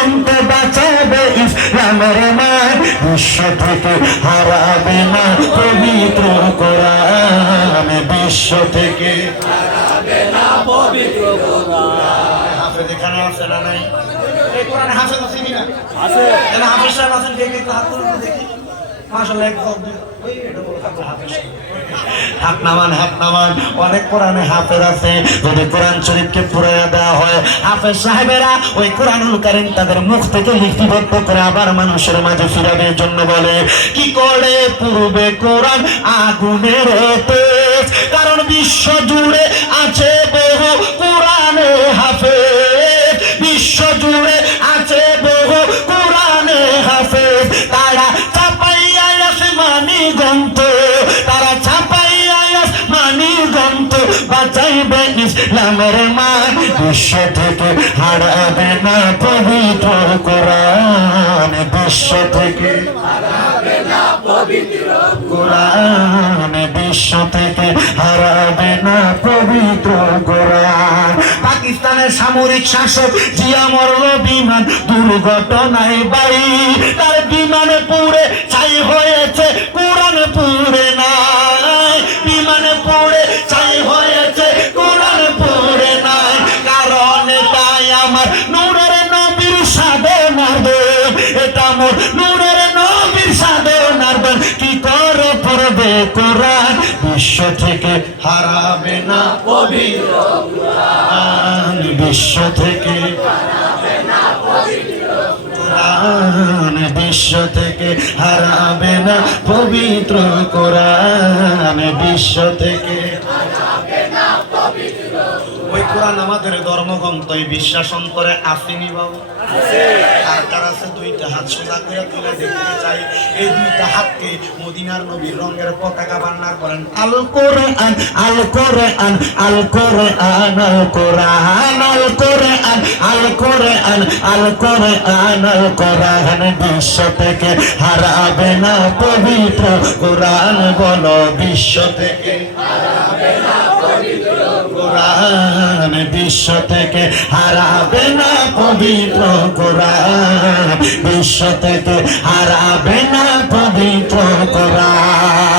গন্ত বাঁচাবে ইসলামের মান, বিশ্ব থেকে হারাবে না পবিত্র কোরআন, বিশ্ব থেকে হারাবে না পবিত্র কোরআন। হাফেজ এখানে আছে না নাই? এই কোরআনে হাফেজ আছে কিনা? আছে। এখানে হাফেজ সাহেব আছেন, কে কে হাত তুলুন দেখি। মাশাআল্লাহ, এক জব দিন। ওই এটা বলে হাফেজ। হাত নামান অনেক কোরআনে হাফেজ আছে। যদি কোরআন শরীফকে পুরাইয়া দেওয়া হয়, হাফেজ সাহেবেরা ওই কোরআনুল কারীম তাদের মুখ থেকে লিপিবদ্ধ করে আবার মানুষের মাঝে ফিরাবের জন্য বলে, কি করে পূর্বে কোরআন আগুনের তেজ, কারণ বিশ্ব জুড়ে আছে বহু কোরআনে হাফেজ, বিশ্ব জুড়ে আছে বহু কোরআনে হাফেজ, তারা চাপাইয়া আসমানি গ্রন্থ, তারা চাপাইয়া আসমানি গ্রন্থ, বাঁচাইবে ইসলামের মান, বিশ্ব থেকে হারাবে না পবিত্র কোরআন, বিশ্ব থেকে হারাবে না পবিত্র কোরআন, বিশ্ব থেকে হারাবে না পবিত্র কোরআন। পাকিস্তানের সামরিক শাসক জিয়া মরল বিমান দুর্ঘটনায় বাই, তার বিমানে পুড়ে ছাই হয়েছে, কোরআন পুড়ে নাই, বিমানে পুড়ে ছাই হয়েছে, কোরআন পুড়ে নাই, কারণ তাই আমার নূরের নবীর সাধনার দেব, এটা মোর নূরের নবীর সাধনার দেব, কি করে পড়বে কোরআন, বিশ্ব থেকে হারাবে না পবিত্র কোরআন, বিশ্ব থেকে হারাবে না পবিত্র কোরআন, বিশ্ব থেকে হারাবে না পবিত্র কোরআন, বিশ্ব থেকে হারাবে না পবিত্র। ওই কোরআন আমাদের ধর্মগ্রন্থ, এই বিশ্বাস অন্তরে আসেনি বাবু? আর কার আছে? দুইটা হাত সোজা করে তুলে দেখতে চাই, এই দুইটা হাতকে মদিনার নবীর রঙের পতাকা বান্নার করেন। আল কোরআন আল কোরআন আল কোরআন আল কোরআন আল কোরআন আল কোরআন আল কোরআন আল কোরআন, বিশ্ব থেকে হারাবে না পবিত্র কোরআন, বলো বিশ্ব থেকে হারাবে না পবিত্র কোরআন, বিশ্ব থেকে হারাবে না পবিত্র কোরআন, বিশ্ব থেকে হারাবে না পবিত্র কোরআন।